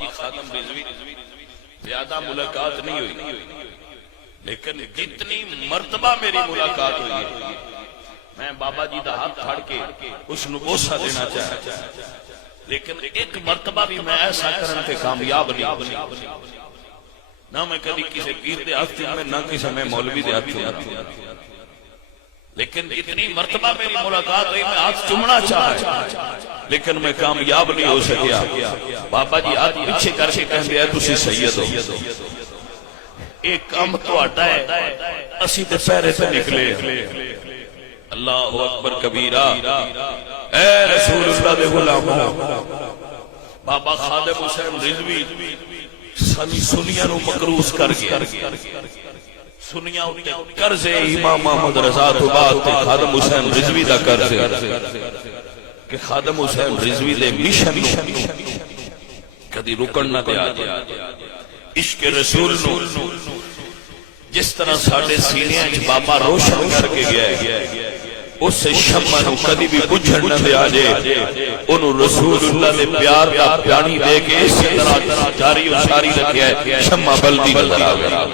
جی خادم رضوی زیادہ ملاقات نہیں ہوئی، لیکن جتنی مرتبہ میری ملاقات ہوئی ہے میں بابا جی دا ہاتھ پھڑ کے اس نو بوسہ دینا چاہتا، لیکن ایک مرتبہ بھی میں ایسا کرنے کے کامیاب نہیں، نہ میں کبھی کسی پیر دے ہاتھ میں نہ کسی میں مولوی دے ہاتھ میں، لیکن اتنی مرتبہ میری ملاقات ہوئی میں ہاتھ چومنا چاہا لیکن میں کامیاب نہیں ہو سکیا۔ بابا جی ہاتھ پیچھے کر کے کہہ دیا تسی سید ہو، ایک کام تو ہٹا ہے اسی تے پہرے سے نکلے۔ اللہ اکبر کبیرہ، اے رسول اللہ دے غلاموں، بابا خادم حسین رضوی سنیاں نو مقروض کر گیا، سنیاں اتے قرض امام محمد رضا تو بعد خادم حسین رضوی دا قرض کہ خادم حسین رضوی دے مشن کدی رکن نہ دیا جائے۔ عشق رسول نو جس طرح ساڑھے سینیاں بابا روشن ہو سکے گیا ہے، اس سے شمع نو کدی بھی بجھن نہ دیا جائے، انہوں رسول اللہ نے پیار کا پیانی دے کے اس طرح جاری و ساری رکھیا ہے، شمع بلدی نظر آ گیا۔